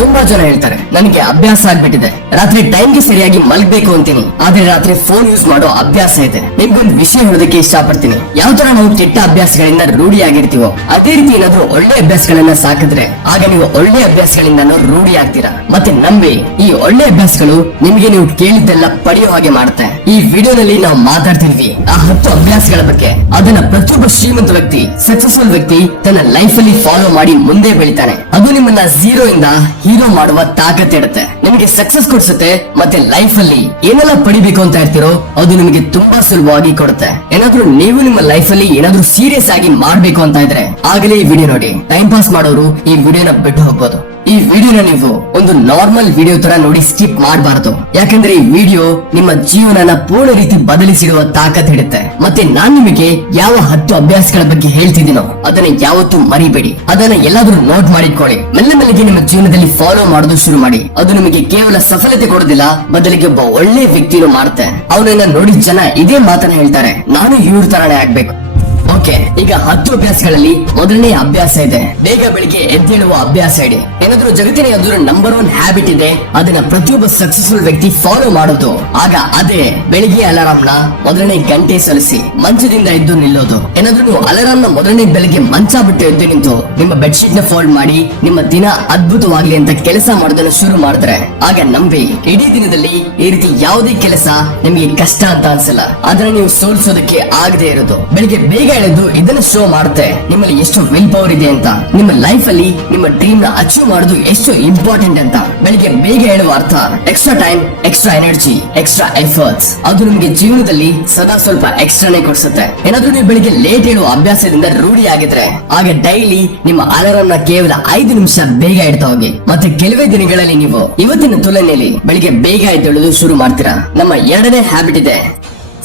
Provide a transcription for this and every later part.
ತುಂಬಾ ಜನ ಹೇಳ್ತಾರೆ ನನಗೆ ಅಭ್ಯಾಸ ಆಗ್ಬಿಟ್ಟಿದೆ, ರಾತ್ರಿ ಟೈಮ್ಗೆ ಸರಿಯಾಗಿ ಮಲಗಬೇಕು ಅಂತೀನಿ, ಆದ್ರೆ ರಾತ್ರಿ ಫೋನ್ ಯೂಸ್ ಮಾಡೋ ಅಭ್ಯಾಸ ಇದೆ. ನಿಮ್ಗೊಂದು ವಿಷಯ ಹೇಳೋದಕ್ಕೆ ಇಷ್ಟಪಡ್ತೀನಿ. ಯಾವ ತರ ನಾವು ಕೆಟ್ಟ ಅಭ್ಯಾಸಗಳಿಂದ ರೂಢಿಯಾಗಿರ್ತೀವೋ ಅದೇ ರೀತಿ ಏನಾದ್ರೂ ಒಳ್ಳೆ ಅಭ್ಯಾಸಗಳನ್ನ ಸಾಕಿದ್ರೆ ಆಗ ನೀವು ಒಳ್ಳೆ ಅಭ್ಯಾಸಗಳಿಂದ ರೂಢಿ ಆಗ್ತೀರಾ. ಮತ್ತೆ ನಂಬಿ, ಈ ಒಳ್ಳೆ ಅಭ್ಯಾಸಗಳು ನಿಮ್ಗೆ ನೀವು ಕೇಳಿದ್ದೆಲ್ಲ ಪಡೆಯೋ ಹಾಗೆ ಮಾಡುತ್ತೆ. ಈ ವಿಡಿಯೋನಲ್ಲಿ ನಾವು ಮಾತಾಡ್ತಿದ್ವಿ ಆ 10 ಅಭ್ಯಾಸಗಳ ಬಗ್ಗೆ. ಅದನ್ನ ಪ್ರತಿಯೊಬ್ಬ ಶ್ರೀಮಂತ ವ್ಯಕ್ತಿ, ಸಕ್ಸಸ್ಫುಲ್ ವ್ಯಕ್ತಿ ತನ್ನ ಲೈಫ್ ಅಲ್ಲಿ ಫಾಲೋ ಮಾಡಿ ಮುಂದೆ ಬೆಳಿತಾನೆ. ಅದು ನಿಮ್ಮನ್ನ ಝೀರೋ ಇಂದ ಹೀರೋ ಮಾಡುವ ತಾಕತ್ ಇಡುತ್ತೆ, ನಿಮಗೆ ಸಕ್ಸಸ್ ಕೊಡ್ಸುತ್ತೆ. ಮತ್ತೆ ಲೈಫ್ ಅಲ್ಲಿ ಏನೆಲ್ಲ ಪಡಿಬೇಕು ಅಂತ ಇರ್ತೀರೋ ಅದು ನಿಮಗೆ ತುಂಬಾ ಸುಲಭವಾಗಿ ಕೊಡುತ್ತೆ. ಏನಾದ್ರೂ ನೀವು ನಿಮ್ಮ ಲೈಫ್ ಅಲ್ಲಿ ಏನಾದ್ರೂ ಸೀರಿಯಸ್ ಆಗಿ ಮಾಡ್ಬೇಕು ಅಂತ ಇದ್ರೆ ಆಗಲೇ ಈ ವಿಡಿಯೋ ನೋಡಿ. ಟೈಮ್ ಪಾಸ್ ಮಾಡೋರು ಈ ವಿಡಿಯೋನ ಬಿಟ್ಟು ಹೋಗ್ಬೋದು. ಈ ವಿಡಿಯೋನ ನೀವು ಒಂದು ನಾರ್ಮಲ್ ವಿಡಿಯೋ ತರ ನೋಡಿ ಸ್ಕಿಪ್ ಮಾಡಬಾರದು. ಯಾಕಂದ್ರೆ ಈ ವಿಡಿಯೋ ನಿಮ್ಮ ಜೀವನನ ಪೂರ್ಣ ರೀತಿ ಬದಲಿಸಿಡುವ ತಾಕತ್ ಇಡುತ್ತೆ. ಮತ್ತೆ ನಾನ್ ನಿಮಗೆ ಯಾವ 10 ಅಭ್ಯಾಸಗಳ ಬಗ್ಗೆ ಹೇಳ್ತಿದ್ದೀನೋ ಅದನ್ನ ಯಾವತ್ತೂ ಮರಿಬೇಡಿ. ಅದನ್ನ ಎಲ್ಲಾದ್ರೂ ನೋಟ್ ಮಾಡಿಕೊಳ್ಳಿ. ಮೆಲ್ಲ ಮೆಲ್ಲಗೆ ನಿಮ್ಮ ಜೀವನದಲ್ಲಿ ಫಾಲೋ ಮಾಡೋದು ಶುರು ಮಾಡಿ. ಅದು ನಿಮಗೆ ಕೇವಲ ಸಫಲತೆ ಕೊಡೋದಿಲ್ಲ, ಬದಲಿಗೆ ಒಬ್ಬ ಒಳ್ಳೆ ವ್ಯಕ್ತಿನೂ ಮಾಡುತ್ತೆ. ಅವನನ್ನ ನೋಡಿ ಜನ ಇದೇ ಮಾತನ್ನ ಹೇಳ್ತಾರೆ, ನಾನು ಇವ್ರ ತರಾನೇ ಆಗ್ಬೇಕು. ಓಕೆ, ಈಗ 10 ಅಭ್ಯಾಸಗಳಲ್ಲಿ ಮೊದಲನೇ ಅಭ್ಯಾಸ ಇದೆ, ಬೇಗ ಬೆಳಿಗ್ಗೆ ಎದ್ದೇಳುವ ಅಭ್ಯಾಸ ಇಡಿ. ಏನಾದ್ರೂ ಜಗತ್ತಿನ ಯಾವ್ದಾದ್ರು ನಂಬರ್ 1 ಹ್ಯಾಬಿಟ್ ಇದೆ, ಅದನ್ನ ಪ್ರತಿಯೊಬ್ಬ ಸಕ್ಸಸ್ಫುಲ್ ವ್ಯಕ್ತಿ ಫಾಲೋ ಮಾಡೋದು. ಆಗ ಅದೇ ಬೆಳಿಗ್ಗೆ ಅಲಾರಾಮ್ ನ ಮೊದಲನೇ ಗಂಟೆ ಸಲ್ಲಿಸಿ ಮಂಚದಿಂದ ಎದ್ದು ನಿಲ್ಲೋದು. ಏನಾದ್ರೂ ನೀವು ಅಲಾರಾಮ್ ನ ಮೊದಲನೇ ಬೆಳಿಗ್ಗೆ ಮಂಚ ಬಿಟ್ಟು ಎದ್ದು ನಿಂತು ನಿಮ್ಮ ಬೆಡ್ಶೀಟ್ ನ ಫೋಲ್ಡ್ ಮಾಡಿ ನಿಮ್ಮ ದಿನ ಅದ್ಭುತವಾಗ್ಲಿ ಅಂತ ಕೆಲಸ ಮಾಡೋದನ್ನ ಶುರು ಮಾಡಿದ್ರೆ ಆಗ ನಂಬಿ, ಇಡೀ ದಿನದಲ್ಲಿ ಈ ರೀತಿ ಯಾವುದೇ ಕೆಲಸ ನಿಮಗೆ ಕಷ್ಟ ಅಂತ ಅನ್ಸಲ್ಲ. ಆದ್ರೆ ನೀವು ಸೋಲಿಸೋದಕ್ಕೆ ಆಗದೆ ಇರೋದು ಬೆಳಿಗ್ಗೆ ಬೇಗ ಎಳೆದು ಇದನ್ನ ಶೋ ಮಾಡುತ್ತೆ ನಿಮ್ಮಲ್ಲಿ ಎಷ್ಟು ವಿಲ್ ಪವರ್ ಇದೆ ಅಂತ. ನಿಮ್ಮ ಲೈಫ್ ಅಲ್ಲಿ ನಿಮ್ಮ ಡ್ರೀಮ್ ನ ಅಚೀವ್ ಮಾಡೋದು ಎಷ್ಟು ಇಂಪಾರ್ಟೆಂಟ್ ಅಂತ. ಬೆಳಿಗ್ಗೆ ಬೇಗ ಹೇಳುವ ಅರ್ಥ extra time, extra energy, extra efforts. ಅದು ನಿಮಗೆ ಜೀವನದಲ್ಲಿ ಸದಾ ಸ್ವಲ್ಪ ಎಕ್ಸ್ಟ್ರಾನೇ ಕೊಡಿಸುತ್ತೆ. ಏನಾದ್ರೂ ನೀವು ಬೆಳಿಗ್ಗೆ ಲೇಟ್ ಹೇಳುವ ಅಭ್ಯಾಸದಿಂದ ರೂಢಿ ಆಗಿದ್ರೆ ಆಗ ಡೈಲಿ ನಿಮ್ಮ ಅಲಾರಾಮ್ ನ ಕೇವಲ 5 ನಿಮಿಷ ಬೇಗ ಇಡ್ತಾ ಹೋಗಿ. ಮತ್ತೆ ಕೆಲವೇ ದಿನಗಳಲ್ಲಿ ನೀವು ಇವತ್ತಿನ ತುಲನೆಯಲ್ಲಿ ಬೆಳಿಗ್ಗೆ ಬೇಗ ಎದ್ದೇಳೋದು ಶುರು ಮಾಡ್ತೀರಾ. ನಮ್ಮ 2ನೇ ಹ್ಯಾಬಿಟ್ ಇದೆ,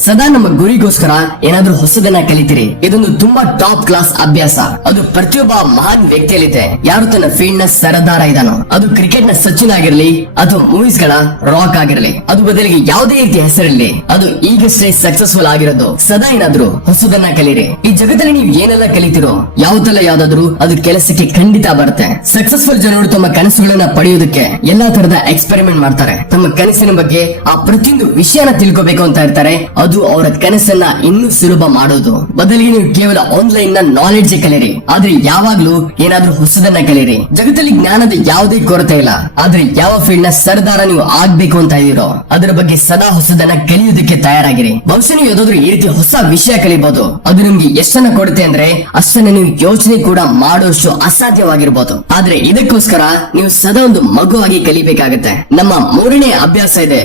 ಸದಾ ನಮ್ಮ ಗುರಿಗೋಸ್ಕರ ಏನಾದ್ರೂ ಹೊಸದನ್ನ ಕಲಿತೀರಿ. ಇದೊಂದು ತುಂಬಾ ಟಾಪ್ ಕ್ಲಾಸ್ ಅಭ್ಯಾಸ. ಅದು ಪ್ರತಿಯೊಬ್ಬ ಮಹಾನ್ ವ್ಯಕ್ತಿಯಲ್ಲಿದೆ. ಯಾರು ತನ್ನ ಫೀಲ್ಡ್ ನ ಸರದಾರ ಇದಾನೋ, ಅದು ಕ್ರಿಕೆಟ್ ನ ಸಚಿನ್ ಆಗಿರಲಿ ಅಥವಾ ಮೂವೀಸ್ ಗಳ ರಾಕ್ ಆಗಿರಲಿ, ಅದು ಬದಲಿಗೆ ಯಾವುದೇ ರೀತಿಯ ಹೆಸರಿರಲಿ, ಅದು ಈಗಷ್ಟೇ ಸಕ್ಸಸ್ಫುಲ್ ಆಗಿರೋದು. ಸದಾ ಏನಾದ್ರೂ ಹೊಸದನ್ನ ಕಲೀರಿ. ಈ ಜಗತ್ತಲ್ಲಿ ನೀವು ಏನೆಲ್ಲ ಕಲಿತಿರೋ ಯಾವ್ದಲ್ಲ ಯಾವ್ದಾದ್ರು ಅದು ಕೆಲಸಕ್ಕೆ ಖಂಡಿತ ಬರುತ್ತೆ. ಸಕ್ಸಸ್ಫುಲ್ ಜನರು ತಮ್ಮ ಕನಸುಗಳನ್ನ ಪಡೆಯೋದಕ್ಕೆ ಎಲ್ಲಾ ತರದ ಎಕ್ಸ್ಪೆರಿಮೆಂಟ್ ಮಾಡ್ತಾರೆ. ತಮ್ಮ ಕನಸಿನ ಬಗ್ಗೆ ಆ ಪ್ರತಿಯೊಂದು ವಿಷಯನ ತಿಳ್ಕೋಬೇಕು ಅಂತ ಇರ್ತಾರೆ. ಅದು ಅವರ ಕನಸನ್ನ ಇನ್ನೂ ಸುಲಭ ಮಾಡೋದು. ಬದಲಿಗೆ ನೀವು ಕೇವಲ ಆನ್ಲೈನ್ ನ ನಾಲೆಡ್ಜ್ ಕಲಿಯಿರಿ, ಆದ್ರೆ ಯಾವಾಗ್ಲೂ ಏನಾದ್ರೂ ಹೊಸದನ್ನ ಕಲಿಯಿರಿ. ಜಗತ್ತಲ್ಲಿ ಜ್ಞಾನದ ಯಾವುದೇ ಕೊರತೆ ಇಲ್ಲ, ಆದ್ರೆ ಯಾವ ಫೀಲ್ಡ್ ನ ಸರ್ದಾರ ನೀವು ಆಗ್ಬೇಕು ಅಂತ ಇದೀರೋ ಅದರ ಬಗ್ಗೆ ಸದಾ ಹೊಸದನ್ನ ಕಲಿಯೋದಕ್ಕೆ ತಯಾರಾಗಿರಿ. ಬಹುಶಃ ನೀವು ಯಾವ್ದಾದ್ರು ಈ ರೀತಿ ಹೊಸ ವಿಷಯ ಕಲಿಬಹುದು. ಅದು ನಿಮ್ಗೆ ಎಷ್ಟನ್ನ ಕೊಡುತ್ತೆ ಅಂದ್ರೆ ಅಷ್ಟನ್ನ ನೀವು ಯೋಚನೆ ಕೂಡ ಮಾಡುವಷ್ಟು ಅಸಾಧ್ಯವಾಗಿರ್ಬೋದು. ಆದ್ರೆ ಇದಕ್ಕೋಸ್ಕರ ನೀವು ಸದಾ ಒಂದು ಮಗುವಾಗಿ ಕಲಿಬೇಕಾಗತ್ತೆ. ನಮ್ಮ 3ನೇ ಅಭ್ಯಾಸ ಇದೆ,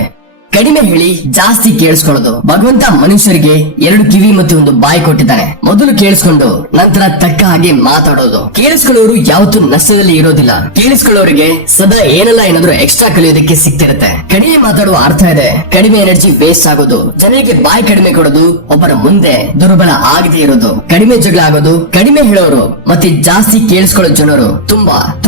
ಕಡಿಮೆ ಹೇಳಿ ಜಾಸ್ತಿ ಕೇಳಿಸ್ಕೊಳ್ಳೋದು. ಭಗವಂತ ಮನುಷ್ಯರಿಗೆ 2 ಕಿವಿ ಮತ್ತು 1 ಬಾಯಿ ಕೊಟ್ಟಿದ್ದಾನೆ. ಮೊದಲು ಕೇಳಿಸ್ಕೊಂಡು ನಂತರ ತಕ್ಕ ಹಾಗೆ ಮಾತಾಡೋದು. ಕೇಳಿಸ್ಕೊಳ್ಳೋರು ಯಾವತ್ತೂ ನಷ್ಟದಲ್ಲಿ ಇರೋದಿಲ್ಲ. ಕೇಳಿಸ್ಕೊಳ್ಳೋರಿಗೆ ಸದಾ ಏನೆಲ್ಲ ಏನಾದ್ರೂ ಎಕ್ಸ್ಟ್ರಾ ಕಲಿಯೋದಕ್ಕೆ ಸಿಗ್ತಿರುತ್ತೆ. ಕಡಿಮೆ ಮಾತಾಡುವ ಅರ್ಥ ಇದೆ ಕಡಿಮೆ ಎನರ್ಜಿ ವೇಸ್ಟ್ ಆಗೋದು. ಜನರಿಗೆ ಬಾಯಿ ಕಡಿಮೆ ಕೊಡೋದು, ಒಬ್ಬರ ಮುಂದೆ ದುರ್ಬಲ ಆಗದೆ ಇರೋದು, ಕಡಿಮೆ ಜಗಳ ಆಗೋದು. ಕಡಿಮೆ ಹೇಳೋರು ಮತ್ತೆ ಜಾಸ್ತಿ ಕೇಳಿಸ್ಕೊಳ್ಳೋ ಜನರು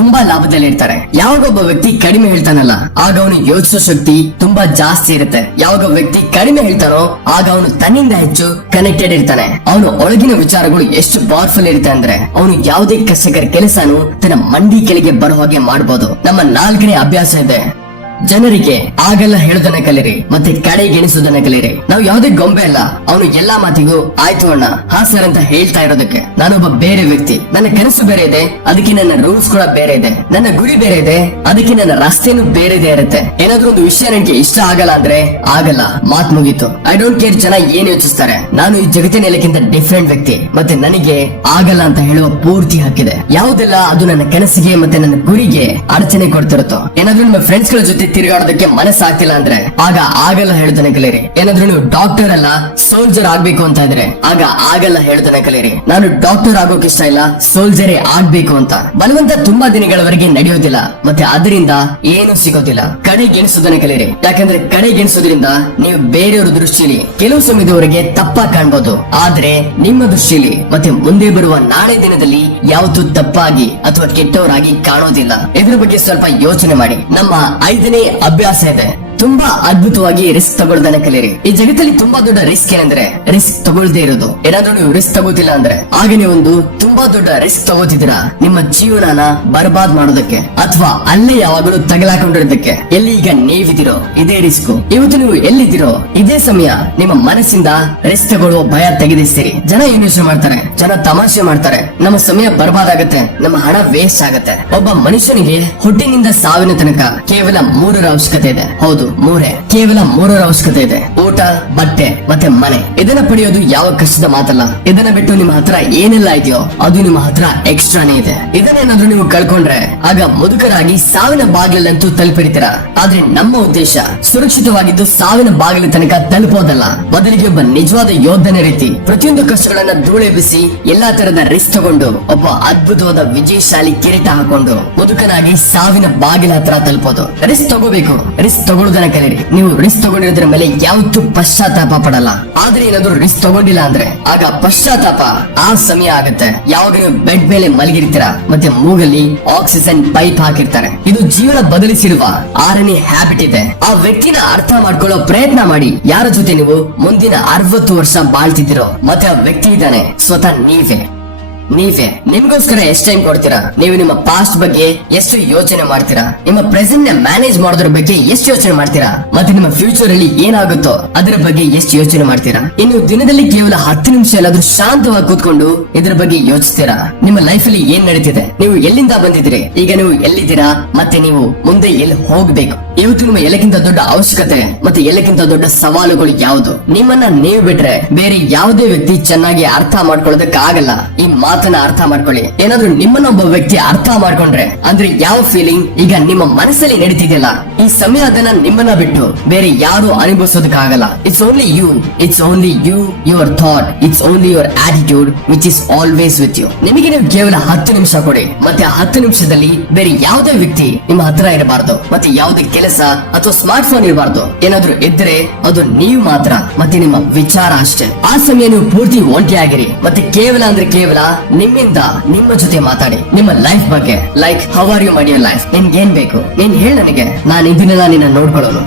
ತುಂಬಾ ಲಾಭದಲ್ಲಿ ಇರ್ತಾರೆ. ಯಾವಾಗ ಒಬ್ಬ ವ್ಯಕ್ತಿ ಕಡಿಮೆ ಹೇಳ್ತಾನಲ್ಲ ಆಗ ಅವನು ಯೋಚಿಸೋ ಶಕ್ತಿ ತುಂಬಾ ಜಾಸ್ತಿ ಇರುತ್ತೆ. ಯಾವಾಗ ವ್ಯಕ್ತಿ ಕಡಿಮೆ ಹೇಳ್ತಾನೋ ಆಗ ಅವನು ತನ್ನಿಂದ ಹೆಚ್ಚು ಕನೆಕ್ಟೆಡ್ ಇರ್ತಾನೆ. ಅವನು ಒಳಗಿನ ವಿಚಾರಗಳು ಎಷ್ಟು ಪವರ್ಫುಲ್ ಇರುತ್ತೆ ಅಂದ್ರೆ ಅವನು ಯಾವುದೇ ಕಷ್ಟಕರ ಕೆಲಸನು ತನ್ನ ಮಂಡಿ ಕೆಳಗೆ ಬರೋ ಹಾಗೆ ಮಾಡಬಹುದು. ನಮ್ಮ 4ನೇ ಅಭ್ಯಾಸ ಇದೆ, ಜನರಿಗೆ ಆಗಲ್ಲ ಹೇಳೋದನ್ನ ಕಲಿರಿ ಮತ್ತೆ ಕಡೆಗೆಣಿಸೋದನ್ನ ಕಲಿರಿ. ನಾವು ಯಾವುದೇ ಗೊಂಬೆ ಅಲ್ಲ, ಅವನು ಎಲ್ಲಾ ಮಾತಿಗೂ ಆಯ್ತು ಅಣ್ಣ, ಹಾ ಸರ್ ಅಂತ ಹೇಳ್ತಾ ಇರೋದಕ್ಕೆ. ನಾನೊಬ್ಬ ಬೇರೆ ವ್ಯಕ್ತಿ, ನನ್ನ ಕನಸು ಬೇರೆ ಇದೆ, ಅದಕ್ಕೆ ನನ್ನ ರೂಲ್ಸ್ ಕೂಡ ಬೇರೆ ಇದೆ. ನನ್ನ ಗುರಿ ಬೇರೆ ಇದೆ, ಅದಕ್ಕೆ ನನ್ನ ರಸ್ತೆನೂ ಬೇರೆದೇ ಇರುತ್ತೆ. ಏನಾದ್ರೂ ಒಂದು ವಿಷಯ ನನಗೆ ಇಷ್ಟ ಆಗಲ್ಲ ಅಂದ್ರೆ ಆಗಲ್ಲ, ಮಾತ್ ಮುಗೀತು. ಐ ಡೋಂಟ್ ಕೇರ್ ಜನ ಏನ್ ಯೋಚಿಸ್ತಾರೆ. ನಾನು ಈ ಜಗತ್ತಿನ ಎಲ್ಲಕ್ಕಿಂತ ಡಿಫ್ರೆಂಟ್ ವ್ಯಕ್ತಿ, ಮತ್ತೆ ನನಗೆ ಆಗಲ್ಲ ಅಂತ ಹೇಳುವ ಪೂರ್ತಿ ಹಕ್ಕಿದೆ. ಯಾವುದೆಲ್ಲ ಅದು ನನ್ನ ಕನಸಿಗೆ ಮತ್ತೆ ನನ್ನ ಗುರಿಗೆ ಅಡಚಣೆ ಕೊಡ್ತಿರುತ್ತೋ. ಏನಾದ್ರೂ ನಿಮ್ಮ ಫ್ರೆಂಡ್ಸ್ ಗಳ ಜೊತೆ ತಿರುಗಾಡೋದಕ್ಕೆ ಮನಸ್ಸಾಗ್ತಿಲ್ಲ ಅಂದ್ರೆ ಆಗ ಆಗಲ್ಲ ಹೇಳೋದನ್ನ ಕಲಿಯಿರಿ. ಏನಾದ್ರೂ ನೀವು ಡಾಕ್ಟರ್ ಅಲ್ಲ ಸೋಲ್ಜರ್ ಆಗ್ಬೇಕು ಅಂತ ಇದ್ರೆ ಆಗ ಆಗಲ್ಲ ಹೇಳೋದನ್ನ ಕಲಿಯಿರಿ. ನಾನು ಡಾಕ್ಟರ್ ಆಗೋಕೆ ಇಷ್ಟ ಇಲ್ಲ, ಸೋಲ್ಜರೇ ಆಗ್ಬೇಕು ಅಂತ. ಬಲವಂತ ತುಂಬಾ ದಿನಗಳವರೆಗೆ ನಡೆಯೋದಿಲ್ಲ, ಮತ್ತೆ ಅದರಿಂದ ಏನು ಸಿಗೋದಿಲ್ಲ. ಕಡೆಗೆಣಿಸೋದನ್ನ ಕಲಿಯಿರಿ. ಯಾಕಂದ್ರೆ ಕಡೆಗೆಣಿಸೋದ್ರಿಂದ ನೀವು ಬೇರೆಯವರ ದೃಷ್ಟಿಲಿ ಕೆಲವು ಸಮಯದವರೆಗೆ ತಪ್ಪಾಗಿ ಕಾಣ್ಬೋದು, ಆದ್ರೆ ನಿಮ್ಮ ದೃಷ್ಟಿಲಿ ಮತ್ತೆ ಮುಂದೆ ಬರುವ ನಾಳೆ ದಿನದಲ್ಲಿ ಯಾವತ್ತೂ ತಪ್ಪಾಗಿ ಅಥವಾ ಕೆಟ್ಟವರಾಗಿ ಕಾಣೋದಿಲ್ಲ. ಇದ್ರ ಬಗ್ಗೆ ಸ್ವಲ್ಪ ಯೋಚನೆ ಮಾಡಿ. ನಮ್ಮ 5ನೇ ಅಭ್ಯಾಸ ಇದೆ, ತುಂಬಾ ಅದ್ಭುತವಾಗಿ ರಿಸ್ಕ್ ತಗೊಳ್ದಾನೆ ಕಲೀರಿ. ಈ ಜಗತ್ತಲ್ಲಿ ತುಂಬಾ ದೊಡ್ಡ ರಿಸ್ಕ್ ಏನಂದ್ರೆ ರಿಸ್ಕ್ ತಗೊಳ್ದೇ ಇರೋದು. ಏನಾದ್ರೂ ನೀವು ರಿಸ್ಕ್ ತಗೋತಿಲ್ಲ ಅಂದ್ರೆ ಆಗ ನೀವೊಂದು ತುಂಬಾ ದೊಡ್ಡ ರಿಸ್ಕ್ ತಗೋತಿದ್ದೀರಾ ನಿಮ್ಮ ಜೀವನನ ಬರ್ಬಾದ್ ಮಾಡೋದಕ್ಕೆ, ಅಥವಾ ಅಲ್ಲೇ ಯಾವಾಗಲೂ ತಗಲಾಕೊಂಡಿರೋದಕ್ಕೆ. ಎಲ್ಲಿ ಈಗ ನೀವಿದ್ದೀರೋ ಇದೇ ರಿಸ್ಕ್. ಇವತ್ತು ನೀವು ಎಲ್ಲಿದ್ದೀರೋ ಇದೇ ಸಮಯ ನಿಮ್ಮ ಮನಸ್ಸಿಂದ ರಿಸ್ಕ್ ತಗೊಳ್ಳುವ ಭಯ ತೆಗೆದಿಸ್ತೀರಿ. ಜನ ಏನ್ ಯೋಚನೆ ಮಾಡ್ತಾರೆ, ಜನ ತಮಾಷೆ ಮಾಡ್ತಾರೆ, ನಮ್ಮ ಸಮಯ ಬರ್ಬಾದ್ ಆಗುತ್ತೆ, ನಮ್ಮ ಹಣ ವೇಸ್ಟ್ ಆಗುತ್ತೆ. ಒಬ್ಬ ಮನುಷ್ಯನಿಗೆ ಹುಟ್ಟಿನಿಂದ ಸಾವಿನ ತನಕ ಕೇವಲ 3ರ ಅವಶ್ಯಕತೆ ಇದೆ. ಹೌದು, ಕೇವಲ 3ರ ಅವಶ್ಯಕತೆ ಇದೆ: ಊಟ, ಬಟ್ಟೆ ಮತ್ತೆ ಮನೆ. ಇದನ್ನ ಪಡೆಯೋದು ಯಾವ ಕಷ್ಟದ ಮಾತಲ್ಲ. ಇದನ್ನ ಬಿಟ್ಟು ನಿಮ್ಮ ಹತ್ರ ಏನೆಲ್ಲ ಇದೆಯೋ ಅದು ನಿಮ್ಮ ಹತ್ರ ಎಕ್ಸ್ಟ್ರಾನೇ ಇದೆ. ಇದನ್ನೇನಾದ್ರೂ ನೀವು ಕಳ್ಕೊಂಡ್ರೆ ಆಗ ಮುದುಕರಾಗಿ ಸಾವಿನ ಬಾಗಿಲಂತೂ ತಲುಪಿರ್ತೀರಾ. ಆದ್ರೆ ನಮ್ಮ ಉದ್ದೇಶ ಸುರಕ್ಷಿತವಾಗಿದ್ದು ಸಾವಿನ ಬಾಗಿಲ ತನಕ ತಲುಪೋದಲ್ಲ, ಬದಲಿಗೆ ಒಬ್ಬ ನಿಜವಾದ ಯೋಧನ ರೀತಿ ಪ್ರತಿಯೊಂದು ಕಷ್ಟಗಳನ್ನ ಧೂಳೆಬ್ಬಿಸಿ ಎಲ್ಲಾ ತರದ ರಿಸ್ಕ್ ತಗೊಂಡು ಒಬ್ಬ ಅದ್ಭುತವಾದ ವಿಜಯಶಾಲಿ ಕಿರೀಟ ಹಾಕೊಂಡು ಮುದುಕನಾಗಿ ಸಾವಿನ ಬಾಗಿಲ ಹತ್ರ ತಲುಪೋದು. ರಿಸ್ಕ್ ತಗೋಬೇಕು, ರಿಸ್ಕ್ ತಗೊಳ್ಳೋದನ್ನ ಕಲೀರಿ. ನೀವು ರಿಸ್ಕ್ ತಗೊಂಡಿರೋದ್ರ ಮೇಲೆ ಯಾವತ್ತೂ ಪಶ್ಚಾತ್ತಾಪ ಪಡಲ್ಲ. ಆದ್ರೆ ಏನಾದ್ರು ರಿಸ್ಕ್ ತಗೊಂಡಿಲ್ಲ ಅಂದ್ರೆ ಆಗ ಪಶ್ಚಾತ್ತಾಪ ಆ ಸಮಯ ಆಗುತ್ತೆ ಯಾವಾಗ ನೀವು ಬೆಡ್ ಮೇಲೆ ಮಲಗಿರ್ತೀರಾ ಮತ್ತೆ ಮೂಗಲ್ಲಿ ಆಕ್ಸಿಜನ್ ಪೈಪ್ ಹಾಕಿರ್ತಾರೆ. ಇದು ಜೀವನ ಬದಲಿಸಿರುವ 6ನೇ ಹ್ಯಾಬಿಟ್ ಇದೆ. ಆ ವ್ಯಕ್ತಿನ ಅರ್ಥ ಮಾಡ್ಕೊಳ್ಳೋ ಪ್ರಯತ್ನ ಮಾಡಿ. ಯಾರ ಜೊತೆ ನೀವು ಮುಂದಿನ 60 ವರ್ಷ ಬಾಳ್ತಿದ್ದೀರೋ ಮತ್ತೆ ಆ ವ್ಯಕ್ತಿ ಇದ್ದಾನೆ ಸ್ವತಃ ನೀವೇ. ನಿಮ್ಗೋಸ್ಕರ ಎಷ್ಟು ಟೈಮ್ ಕೊಡ್ತೀರಾ? ನೀವು ನಿಮ್ಮ ಪಾಸ್ಟ್ ಬಗ್ಗೆ ಎಷ್ಟು ಯೋಚನೆ ಮಾಡ್ತೀರಾ? ನಿಮ್ಮ ಪ್ರೆಸೆಂಟ್ ನ ಮ್ಯಾನೇಜ್ ಮಾಡೋದ್ರ ಬಗ್ಗೆ ಎಷ್ಟು ಯೋಚನೆ ಮಾಡ್ತೀರಾ? ಮತ್ತೆ ನಿಮ್ಮ ಫ್ಯೂಚರ್ ಅಲ್ಲಿ ಏನಾಗುತ್ತೋ ಅದರ ಬಗ್ಗೆ ಎಷ್ಟು ಯೋಚನೆ ಮಾಡ್ತೀರಾ? ಇನ್ನು ದಿನದಲ್ಲಿ ಕೇವಲ 10 ನಿಮಿಷ ಎಲ್ಲಾದ್ರೂ ಶಾಂತವಾಗಿ ಕೂತ್ಕೊಂಡು ಇದ್ರ ಬಗ್ಗೆ ಯೋಚಿಸ್ತೀರಾ? ನಿಮ್ಮ ಲೈಫ್ ಅಲ್ಲಿ ಏನ್ ನಡೀತಿದೆ, ನೀವು ಎಲ್ಲಿಂದ ಬಂದಿದ್ದೀರಿ, ಈಗ ನೀವು ಎಲ್ಲಿದ್ದೀರಾ, ಮತ್ತೆ ನೀವು ಮುಂದೆ ಎಲ್ಲಿ ಹೋಗ್ಬೇಕು? ಇವತ್ತು ನಿಮ್ಮ ಎಲ್ಲಕ್ಕಿಂತ ದೊಡ್ಡ ಅವಶ್ಯಕತೆ ಮತ್ತೆ ಎಲ್ಲಕ್ಕಿಂತ ದೊಡ್ಡ ಸವಾಲುಗಳು ಯಾವುದು? ನಿಮ್ಮನ್ನ ನೀವು ಬಿಟ್ರೆ ಬೇರೆ ಯಾವುದೇ ವ್ಯಕ್ತಿ ಚೆನ್ನಾಗಿ ಅರ್ಥ ಮಾಡ್ಕೊಳ್ಳೋದಕ್ಕಾಗಲ್ಲ. ಈ ಮಾತನ್ನ ಅರ್ಥ ಮಾಡ್ಕೊಳ್ಳಿ. ಏನಾದ್ರೂ ನಿಮ್ಮನ್ನ ಒಬ್ಬ ವ್ಯಕ್ತಿ ಅರ್ಥ ಮಾಡ್ಕೊಂಡ್ರೆ ಅಂದ್ರೆ ಯಾವ ಫೀಲಿಂಗ್ ಈಗ ನಿಮ್ಮ ಮನಸ್ಸಲ್ಲಿ ನಡೀತಿದೆಯಲ್ಲ, ಈ ಸಮಯ ಅದನ್ನ ನಿಮ್ಮನ್ನ ಬಿಟ್ಟು ಬೇರೆ ಯಾರು ಅನುಭವಿಸೋದಕ್ಕಾಗಲ್ಲ. It's only you, your thought, it's only your attitude which is always with you. ನಿಮಗೆ ನೀವು ಕೇವಲ 10 ನಿಮಿಷ ಕೊಡಿ. ಮತ್ತೆ ಆ 10 ನಿಮಿಷದಲ್ಲಿ ಬೇರೆ ಯಾವುದೇ ವ್ಯಕ್ತಿ ನಿಮ್ಮ ಹತ್ರ ಇರಬಾರ್ದು, ಮತ್ತೆ ಯಾವುದೇ ಕೆಲಸ ಅಥವಾ ಸ್ಮಾರ್ಟ್ ಫೋನ್ ಇರಬಾರ್ದು. ಏನಾದ್ರೂ ಇದ್ರೆ ಅದು ನೀವು ಮಾತ್ರ ಮತ್ತೆ ನಿಮ್ಮ ವಿಚಾರ ಅಷ್ಟೇ. ಆ ಸಮಯ ನೀವು ಪೂರ್ತಿ ಒಂಟಿಯಾಗಿರಿ ಮತ್ತೆ ಕೇವಲ ಅಂದ್ರೆ ಕೇವಲ ನಿಮ್ಮಿಂದ ನಿಮ್ಮ ಜೊತೆ ಮಾತಾಡಿ ನಿಮ್ಮ ಲೈಫ್ ಬಗ್ಗೆ. Like, how are you my dear life? ನಿನ್ಗೇನ್ ಬೇಕು? ನೀನ್ ಹೇಳ ನನಗೆ, ನಾನು ಇದನ್ನೆಲ್ಲ ನಿನ್ನ ನೋಡ್ಕೊಳ್ಳೋನು.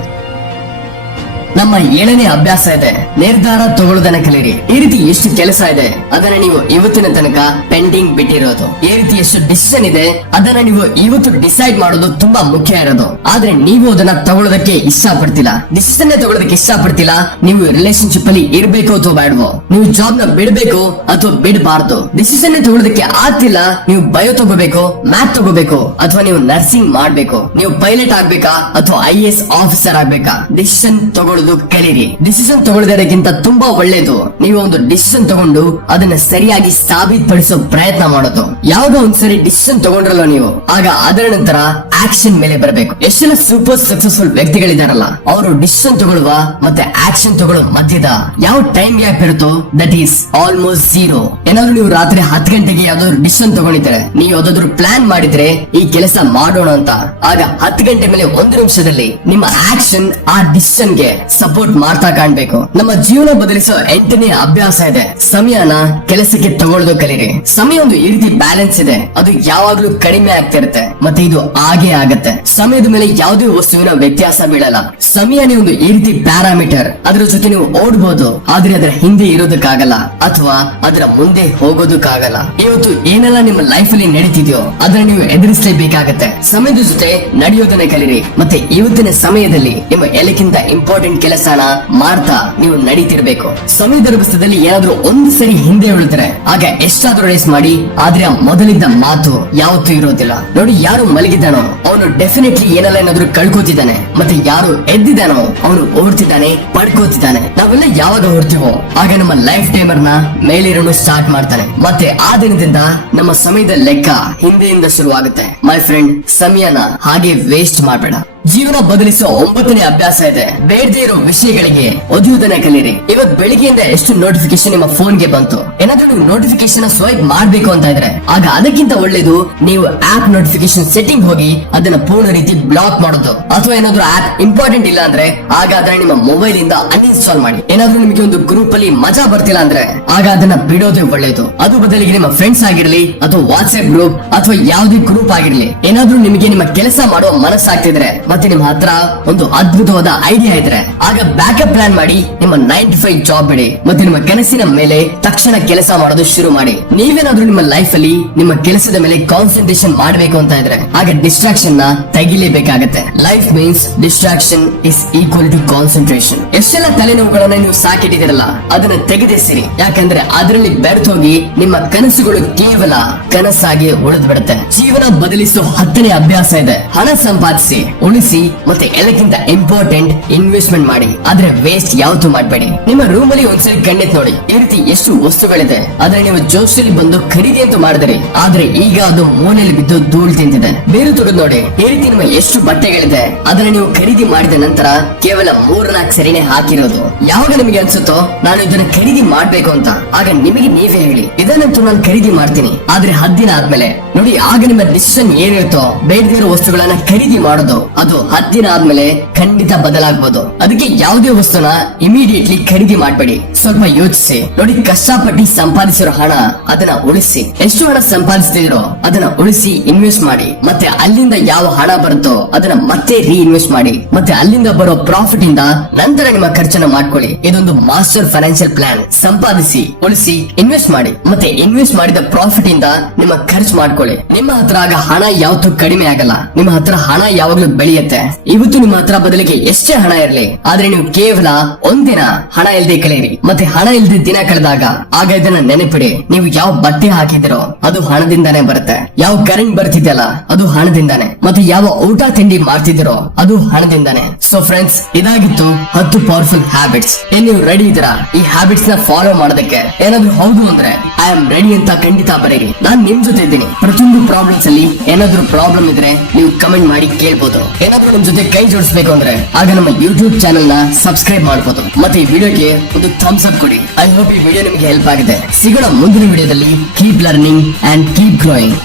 ನಮ್ಮ 7ನೇ ಅಭ್ಯಾಸ ಇದೆ, ನಿರ್ಧಾರ ತಗೊಳ್ಳೋದನ್ನ ಕಲೀರಿ. ಈ ರೀತಿ ಎಷ್ಟು ಕೆಲಸ ಇದೆ ಅದನ್ನ ನೀವು ಇವತ್ತಿನ ತನಕ ಪೆಂಡಿಂಗ್ ಬಿಟ್ಟಿರೋದು. ಈ ರೀತಿ ಎಷ್ಟು ಡಿಸಿಷನ್ ಇದೆ ಅದನ್ನ ನೀವು ಇವತ್ತು ಡಿಸೈಡ್ ಮಾಡೋದು ತುಂಬಾ ಮುಖ್ಯ ಇರೋದು. ಆದ್ರೆ ನೀವು ಅದನ್ನ ತಗೊಳ್ಳೋದಕ್ಕೆ ಇಷ್ಟಪಡ್ತಿಲ್ಲ, ಡಿಸಿಷನ್ ತಗೊಳ್ಳೋದಕ್ಕೆ ಇಷ್ಟಪಡ್ತಿಲ್ಲ. ನೀವು ರಿಲೇಶನ್ಶಿಪ್ ಅಲ್ಲಿ ಇರ್ಬೇಕು ಅಥವಾ ಬೇಡವೋ, ನೀವು ಜಾಬ್ ನ ಬಿಡ್ಬೇಕು ಅಥವಾ ಬಿಡಬಾರ್ದು, ಡಿಸಿಷನ್ ತಗೊಳ್ಳೋದಕ್ಕೆ ಆಗ್ತಿಲ್ಲ. ನೀವು ಬಯೋ ತಗೋಬೇಕು, ಮ್ಯಾಥ್ ತಗೋಬೇಕು ಅಥವಾ ನೀವು ನರ್ಸಿಂಗ್ ಮಾಡ್ಬೇಕು, ನೀವು ಪೈಲಟ್ ಆಗ್ಬೇಕಾ ಅಥವಾ IAS ಆಫೀಸರ್ ಆಗ್ಬೇಕಾ? ಡಿಸಿಷನ್ ತಗೊಳ್ಳೋದು ಕಲೀರಿ. ಡಿಸಿಷನ್ ತಗೊಳ್ಳೋದಕ್ಕಿಂತ ತುಂಬಾ ಒಳ್ಳೇದು ನೀವು ಒಂದು ಡಿಸಿಷನ್ ತಗೊಂಡು ಅದನ್ನ ಸರಿಯಾಗಿ ಸಾಬೀತುಪಡಿಸೋ ಪ್ರಯತ್ನ ಮಾಡೋದು. ಯಾವಾಗ ಒಂದ್ಸರಿ ಡಿಸಿಷನ್ ತಗೊಂಡ್ರಲ್ಲ ನೀವು, ಆಗ ಅದರ ನಂತರ ಆಕ್ಷನ್ ಮೇಲೆ ಬರಬೇಕು. ಎಷ್ಟೆಲ್ಲ ಸೂಪರ್ ಸಕ್ಸಸ್ಫುಲ್ ವ್ಯಕ್ತಿಗಳಿದಾರಲ್ಲ, ಅವರು ಡಿಸಿಷನ್ ತಗೊಳ್ಳುವ ಮತ್ತೆ ಆಕ್ಷನ್ ತಗೊಳ್ಳೋ ಮಧ್ಯದ ಯಾವ ಟೈಮ್ ಗ್ಯಾಪ್ ಇರುತ್ತೋ ದಟ್ ಈಸ್ ಆಲ್ಮೋಸ್ಟ್ 0. ಏನಾದ್ರೂ ನೀವು ರಾತ್ರಿ 10 ಗಂಟೆಗೆ ಯಾವ್ದಾದ್ರು ಡಿಸಿಷನ್ ತಗೊಂಡಿದ್ರೆ, ನೀವು ಯಾವ್ದಾದ್ರು ಪ್ಲಾನ್ ಮಾಡಿದ್ರೆ ಈ ಕೆಲಸ ಮಾಡೋಣ ಅಂತ, ಆಗ 10 ಗಂಟೆ ಮೇಲೆ 1 ನಿಮಿಷದಲ್ಲಿ ನಿಮ್ಮ ಆಕ್ಷನ್ ಆ ಡಿಸಿಷನ್ ಗೆ ಸಪೋರ್ಟ್ ಮಾಡ್ತಾ ಕಾಣ್ಬೇಕು. ನಮ್ಮ ಜೀವನ ಬದಲಿಸೋ 8ನೇ ಅಭ್ಯಾಸ ಇದೆ, ಸಮಯನ ಕೆಲಸಕ್ಕೆ ತಗೊಳ್ಳೋದು ಕಲೀರಿ. ಸಮಯ ಒಂದು ಈ ರೀತಿ ಬ್ಯಾಲೆನ್ಸ್ ಇದೆ, ಅದು ಯಾವಾಗ್ಲೂ ಕಡಿಮೆ ಆಗ್ತಿರುತ್ತೆ ಮತ್ತೆ ಇದು ಆಗೇ ಆಗತ್ತೆ. ಸಮಯದ ಮೇಲೆ ಯಾವುದೇ ವಸ್ತುವಿನ ವ್ಯತ್ಯಾಸ ಬೀಳಲ್ಲ. ಸಮಯನೇ ಒಂದು ಈ ರೀತಿ ಪ್ಯಾರಾಮೀಟರ್, ಅದ್ರ ಜೊತೆ ನೀವು ಓಡ್ಬೋದು ಆದ್ರೆ ಅದರ ಹಿಂದೆ ಇರೋದಕ್ಕಾಗಲ್ಲ ಅಥವಾ ಅದರ ಮುಂದೆ ಹೋಗೋದಕ್ಕಾಗಲ್ಲ. ಇವತ್ತು ಏನೆಲ್ಲ ನಿಮ್ಮ ಲೈಫ್ ಅಲ್ಲಿ ನಡೀತಿದ್ಯೋ ಅದನ್ನ ನೀವು ಎದುರಿಸಲೇಬೇಕಾಗತ್ತೆ. ಸಮಯದ ಜೊತೆ ನಡೆಯೋದನ್ನ ಕಲೀರಿ ಮತ್ತೆ ಇವತ್ತಿನ ಸಮಯದಲ್ಲಿ ನಿಮ್ಮ ಎಲ್ಲಕ್ಕಿಂತ ಇಂಪಾರ್ಟೆಂಟ್ ಕೆಲಸನ ಮಾಡ್ತಾ ನೀವು ನಡೀತಿರ್ಬೇಕು. ಸಮಯದ ರಭಸದಲ್ಲಿ ಏನಾದ್ರೂ ಒಂದು ಸರಿ ಹಿಂದೆ ಉಳಿದ್ರೆ ಆಗ ಎಷ್ಟಾದ್ರೂ ರೇಸ್ ಮಾಡಿ, ಆದ್ರೆ ಮೊದಲಿದ್ದ ಮಾತು ಯಾವತ್ತೂ ಇರೋದಿಲ್ಲ. ನೋಡಿ, ಯಾರು ಮಲಗಿದ್ದಾನೋ ಅವನು ಡೆಫಿನೆಟ್ಲಿ ಏನಾದ್ರೂ ಕಳ್ಕೋತಿದ್ದಾನೆ, ಮತ್ತೆ ಯಾರು ಎದ್ದಿದ್ದಾನೋ ಅವನು ಓಡ್ತಿದ್ದಾನೆ, ಪಡ್ಕೋತಿದ್ದಾನೆ. ನಾವೆಲ್ಲ ಯಾವಾಗ ಹೊರ್ತೀವೋ ಆಗ ನಮ್ಮ ಲೈಫ್ ಟೈಮರ್ ನ ಮೇಲಿರೋನು ಸ್ಟಾರ್ಟ್ ಮಾಡ್ತಾನೆ. ಮತ್ತೆ ಆ ದಿನದಿಂದ ನಮ್ಮ ಸಮಯದ ಲೆಕ್ಕ ಹಿಂದೆಯಿಂದ ಶುರುವಾಗುತ್ತೆ. ಮೈ ಫ್ರೆಂಡ್, ಸಮಯನ ಹಾಗೆ ವೇಸ್ಟ್ ಮಾಡಬೇಡ. ಜೀವನ ಬದಲಿಸೋ 9ನೇ ಅಭ್ಯಾಸ ಇದೆ, ಬೇಡದೇ ಇರೋ ವಿಷಯಗಳಿಗೆ ಒದೆಯುವುದನ್ನ ಕಲೀರಿ. ಇವತ್ತು ಬೆಳಿಗ್ಗೆಯಿಂದ ಎಷ್ಟು ನೋಟಿಫಿಕೇಶನ್ ನಿಮ್ಮ ಫೋನ್ ಗೆ ಬಂತು? ಏನಾದ್ರೂ ನೀವು ನೋಟಿಫಿಕೇಶನ್ ಸ್ವೈಪ್ ಮಾಡ್ಬೇಕು ಅಂತ ಇದ್ರೆ ಆಗ ಅದಕ್ಕಿಂತ ಒಳ್ಳೇದು ನೀವು ಆಪ್ ನೋಟಿಫಿಕೇಶನ್ ಸೆಟ್ಟಿಂಗ್ ಹೋಗಿ ಅದನ್ನ ಪೂರ್ಣ ರೀತಿ ಬ್ಲಾಕ್ ಮಾಡೋದು. ಅಥವಾ ಏನಾದ್ರೂ ಆಪ್ ಇಂಪಾರ್ಟೆಂಟ್ ಇಲ್ಲ ಅಂದ್ರೆ ಆಗ ಅದನ್ನ ನಿಮ್ಮ ಮೊಬೈಲ್ ಇಂದ ಅನ್ಇನ್ಸ್ಟಾಲ್ ಮಾಡಿ. ಏನಾದ್ರೂ ನಿಮಗೆ ಒಂದು ಗ್ರೂಪ್ ಅಲ್ಲಿ ಮಜಾ ಬರ್ತಿಲ್ಲ ಅಂದ್ರೆ ಆಗ ಅದನ್ನ ಬಿಡೋದೇ ಒಳ್ಳೇದು. ಅದು ಬದಲಿಗೆ ನಿಮ್ಮ ಫ್ರೆಂಡ್ಸ್ ಆಗಿರ್ಲಿ ಅಥವಾ ವಾಟ್ಸ್ಆಪ್ ಗ್ರೂಪ್ ಅಥವಾ ಯಾವುದೇ ಗ್ರೂಪ್ ಆಗಿರ್ಲಿ, ಏನಾದ್ರೂ ನಿಮಗೆ ನಿಮ್ಮ ಕೆಲಸ ಮಾಡುವ ಮನಸ್ಸಾಗ್ತಿದ್ರೆ ಮತ್ತೆ ನಿಮ್ಮ ಹತ್ರ ಒಂದು ಅದ್ಭುತವಾದ ಐಡಿಯಾ ಇದ್ರೆ ಆಗ ಬ್ಯಾಕಪ್ ಪ್ಲಾನ್ ಮಾಡಿ ನಿಮ್ಮ 9 to 5 ಜಾಬ್ ಬಿಡಿ ಮತ್ತೆ ನಿಮ್ಮ ಕನಸಿನ ಮೇಲೆ ತಕ್ಷಣ ಕೆಲಸ ಮಾಡೋದು ಶುರು ಮಾಡಿ. ನೀವೇನಾದ್ರೂ ನಿಮ್ಮ ಲೈಫ್ ಅಲ್ಲಿ ನಿಮ್ಮ ಕೆಲಸದ ಮೇಲೆ ಕಾನ್ಸಂಟ್ರೇಷನ್ ಮಾಡಬೇಕು ಅಂತ ಇದ್ರೆ ಆಗ ಡಿಸ್ಟ್ರಾಕ್ಷನ್ ನ ತೆಗಿಲೇಬೇಕಾಗತ್ತೆ. Life means distraction is equal to concentration. ಎಷ್ಟೆಲ್ಲ ತಲೆನೋವುಗಳನ್ನ ನೀವು ಸಾಕಿಟ್ಟಿದಿರಲ್ಲ ಅದನ್ನ ತೆಗೆದಿಸಿರಿ, ಯಾಕಂದ್ರೆ ಅದರಲ್ಲಿ ಬೆರೆತೋಗಿ ನಿಮ್ಮ ಕನಸುಗಳು ಕೇವಲ ಕನಸಾಗಿ ಉಳಿದು ಬಿಡುತ್ತೆ. ಜೀವನ ಬದಲಿಸೋ 10ನೇ ಅಭ್ಯಾಸ ಇದೆ, ಹಣ ಸಂಪಾದಿಸಿ, ಉಳಿಸಿ ಮತ್ತೆ ಎಲ್ಲಕ್ಕಿಂತ ಇಂಪಾರ್ಟೆಂಟ್ ಇನ್ವೆಸ್ಟ್ಮೆಂಟ್ ಮಾಡಿ. ಆದ್ರೆ ವೇಸ್ಟ್ ಯಾವತ್ತೂ ಮಾಡಬೇಡಿ. ನಿಮ್ಮ ರೂಮ್ ಅಲ್ಲಿ ಒಂದ್ಸರಿ ಕಣ್ಣೆತ್ ನೋಡಿ, ಈ ರೀತಿ ಎಷ್ಟು ವಸ್ತುಗಳಿದೆ. ಆದ್ರೆ ನೀವು ಜೋಶಲ್ಲಿ ಬಂದು ಖರೀದಿ ಅಂತ ಮಾಡಿದ್ರಿ, ಆದ್ರೆ ಈಗ ಅದು ಮೂಲೆಯಲ್ಲಿ ಬಿದ್ದು ಧೂಳ್ ತಿಂತಿದೆ. ಬೇರೆ ತೆಗೆದು ನೋಡಿ, ಈ ರೀತಿ ನಿಮ್ಮ ಎಷ್ಟು ಬಟ್ಟೆಗಳಿದೆ ಅದನ್ನ ನೀವು ಖರೀದಿ ಮಾಡಿದ ನಂತರ ಕೇವಲ 3-4 ಸರಿನೇ ಹಾಕಿರೋದು. ಯಾವಾಗ ನಿಮಗೆ ಅನ್ಸುತ್ತೋ ನಾನು ಇದನ್ನ ಖರೀದಿ ಮಾಡ್ಬೇಕು ಅಂತ, ಆಗ ನಿಮಗೆ ನೀವೇ ಹೇಳಿ ಇದನ್ನಂತೂ ನಾನು ಖರೀದಿ ಮಾಡ್ತೀನಿ. ಆದ್ರೆ 10 ದಿನ ಆದ್ಮೇಲೆ ನೋಡಿ, ಆಗ ನಿಮ್ಮ ಡಿಸಿಷನ್ ಏನಿರುತ್ತೋ ಬೇಡದೇ ಇರೋ ವಸ್ತುಗಳನ್ನ ಖರೀದಿ ಮಾಡೋದು ಅದು 10 ದಿನ ಆದ್ಮೇಲೆ ಖಂಡಿತ ಬದಲಾಗಬಹುದು. ಅದಕ್ಕೆ ಯಾವುದೇ ವಸ್ತುನ ಇಮಿಡಿಯೇಟ್ಲಿ ಖರೀದಿ ಮಾಡಬೇಡಿ, ಸ್ವಲ್ಪ ಯೋಚಿಸಿ ನೋಡಿ. ಕಷ್ಟಪಟ್ಟು ಸಂಪಾದಿಸಿರೋ ಹಣ ಅದನ್ನ ಉಳಿಸಿ, ಎಷ್ಟು ಹಣ ಸಂಪಾದಿಸ್ತಿರೋ ಅದನ್ನ ಉಳಿಸಿ ಇನ್ವೆಸ್ಟ್ ಮಾಡಿ. ಮತ್ತೆ ಅಲ್ಲಿಂದ ಯಾವ ಹಣ ಬರುತ್ತೋ ಅದನ್ನ ಮತ್ತೆ ರೀಇನ್ವೆಸ್ಟ್ ಮಾಡಿ. ಮತ್ತೆ ಅಲ್ಲಿಂದ ಬರೋ ಪ್ರಾಫಿಟ್ ಇಂದ ನಂತರ ನಿಮ್ಮ ಖರ್ಚನ್ನ ಮಾಡ್ಕೊಳ್ಳಿ. ಇದೊಂದು ಮಾಸ್ಟರ್ ಫೈನಾನ್ಷಿಯಲ್ ಪ್ಲಾನ್. ಸಂಪಾದಿಸಿ, ಉಳಿಸಿ, ಇನ್ವೆಸ್ಟ್ ಮಾಡಿ. ಮತ್ತೆ ಇನ್ವೆಸ್ಟ್ ಮಾಡಿದ ಪ್ರಾಫಿಟ್ ಇಂದ ನಿಮ್ಮ ಖರ್ಚು ಮಾಡ್ಕೊಳ್ಳಿ. ನಿಮ್ಮ ಹತ್ರ ಆಗ ಹಣ ಯಾವತ್ತೂ ಕಡಿಮೆ ಆಗಲ್ಲ, ನಿಮ್ಮ ಹತ್ರ ಹಣ ಯಾವಾಗ್ಲೂ ಬೆಳೆಯುತ್ತೆ. ಇವತ್ತು ನಿಮ್ಮ ಹತ್ರ ಬದಲಿಗೆ ಎಷ್ಟೇ ಹಣ ಇರಲಿ, ಆದ್ರೆ ನೀವು ಕೇವಲ ಒಂದಿನ ಹಣ ಇಲ್ದೆ ಕಳೆಯಿರಿ. ಮತ್ತೆ ಹಣ ಇಲ್ದೆ ದಿನ ಕಳೆದಾಗ ಆಗ ಇದನ್ನ ನೆನಪಿಡಿ, ನೀವು ಯಾವ ಬಟ್ಟೆ ಹಾಕಿದಿರೋ ಅದು ಹಣದಿಂದಾನೇ ಬರುತ್ತೆ, ಯಾವ ಕರೆಂಟ್ ಬರ್ತಿದ್ಯಲ್ಲ ಅದು ಹಣದಿಂದಾನೆ, ಮತ್ತೆ ಯಾವ ಊಟ ತಿಂಡಿ ಮಾಡ್ತಿದಿರೋ ಅದು ಹಣದಿಂದಾನೆ. ಸೊ ಫ್ರೆಂಡ್ಸ್, ಇದಾಗಿತ್ತು 10 ಪವರ್ಫುಲ್ ಹ್ಯಾಬಿಟ್ಸ್. ಏನ್ ನೀವು ರೆಡಿ ಇದ್ದೀರಾ ಈ ಹ್ಯಾಬಿಟ್ಸ್ ನ ಫಾಲೋ ಮಾಡೋದಕ್ಕೆ? ಏನಾದ್ರು ಹೌದು ಅಂದ್ರೆ ಐ ಆಮ್ ರೆಡಿ ಅಂತ ಖಂಡಿತ ಬರೀರಿ. ನಾನ್ ನಿಮ್ ಜೊತೆ ಇದ್ದೀನಿ. ಪ್ರತಿಯೊಂದು ಪ್ರಾಬ್ಲಮ್ಸ್ ಅಲ್ಲಿ ಏನಾದ್ರು ಪ್ರಾಬ್ಲಮ್ ಇದ್ರೆ ನೀವು ಕಮೆಂಟ್ ಮಾಡಿ ಕೇಳ್ಬೋದು. ಏನಾದ್ರು ನಿಮ್ ಜೊತೆ ಕೈ ಜೋಡಿಸ್ಬೇಕು ಅಂದ್ರೆ ಆಗ ನಮ್ಮ ಯೂಟ್ಯೂಬ್ ಚಾನೆಲ್ ನ ಸಬ್ಸ್ಕ್ರೈಬ್ ಮಾಡ್ಬೋದು. ಮತ್ತೆ ಈ ವಿಡಿಯೋಗೆ ಒಂದು ಥಮ್ಸ್ ಅಪ್ ಕೊಡಿ. ಐ ಹೋಪ್ ಈ ವಿಡಿಯೋ ನಿಮಗೆ ಹೆಲ್ಪ್ ಆಗಿದೆ. ಸಿಗೋಣ ಮುಂದಿನ ವಿಡಿಯೋದಲ್ಲಿ. Keep learning and keep growing.